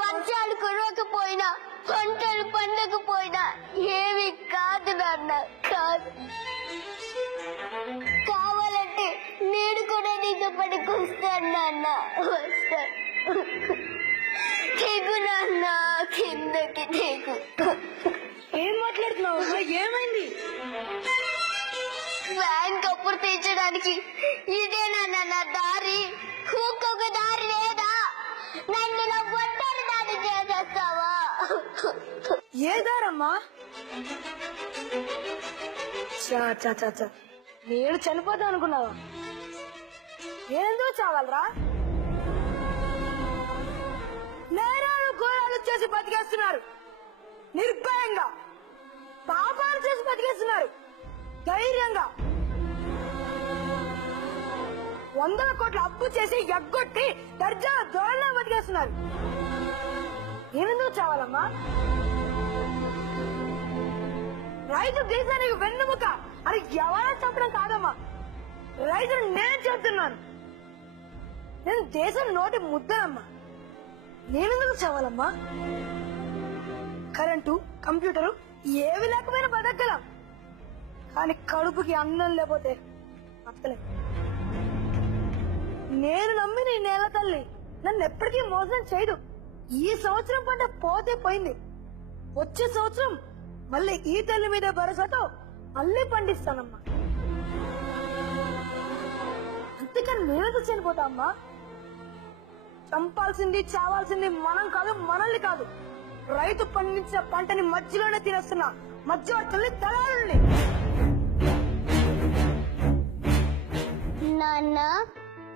వర్షాలు కురవకపోయినా పంటలు పండకపోయినా ఏమి కాదు నాన్న, కాదు. కావాలంటే నేను కూడా నీతో పనికొస్తాను నాన్న, వస్తాను. తెగు నాన్న, కిందకి తెగు. ఏం మాట్లాడుతున్నావు? ఏమైంది? బ్యాంక్ అప్పులు తీర్చడానికి ఇదేనా నా దారి? ఇంకొక దారి లేదా? నన్ను ఇలా ఒంటరి దారి చేసేస్తావా? ఏ దారమ్మా? నేను చనిపోతా అనుకున్నావా? నేనెందుకు చావాలరా? నేరాలు ఘోరాలు చేసి బతికేస్తున్నారు, నిర్భయంగా పాపాలు చేసి బతికేస్తున్నారు ధైర్యంగా. 100 కోట్ల అప్పు చేసి ఎగ్గొట్టి దర్జా దోళ్ళ బతికేస్తున్నారు. నేనెందుకు చావాలమ్మా? రైతు దేశానికి వెన్నుముక అని ఎవరైనా చంపడం కాదమ్మా. రైతును నేను చెప్తున్నాను. నేను దేశం నోటి ముద్దనమ్మా. నేనెందుకు చావాలమ్మా? కరెంటు, కంప్యూటరు ఏవి లేకపోయినా బతకగలం, కానీ కడుపుకి అన్నం లేకపోతే బతకలేం. నేను నమ్మిన ఈ నేల తల్లి నన్ను ఎప్పటికీ మోసం చేయదు. ఈ సంవత్సరం పంట పోతే పోయింది, వచ్చే సంవత్సరం మళ్ళీ ఈ తల్లి మీద భరోసాతో మళ్ళీ పండిస్తానమ్మా. అంతేకాని నేనెందుకు చనిపోతా అమ్మా? చంపాల్సింది చావాల్సింది మనం కాదు, మనల్ని కాదు. రైతు పండించిన పంటని మధ్యలోనే తినేస్తున్నా మధ్యవర్తుల్ని, దళారుల్ని. నాన్న